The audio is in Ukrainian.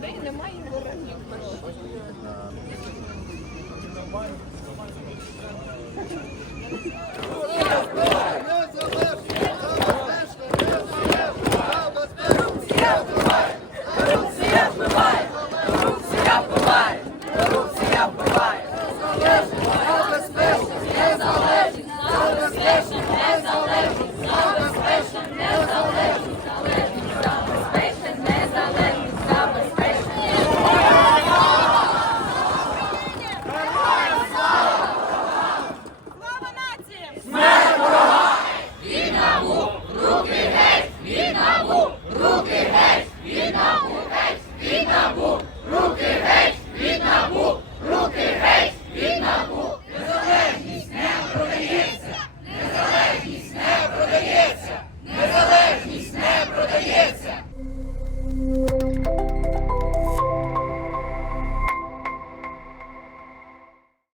людей немає іноземних маршрутів. Корупція вбиває! Корупція вбиває! Корупція вбиває! Acabou!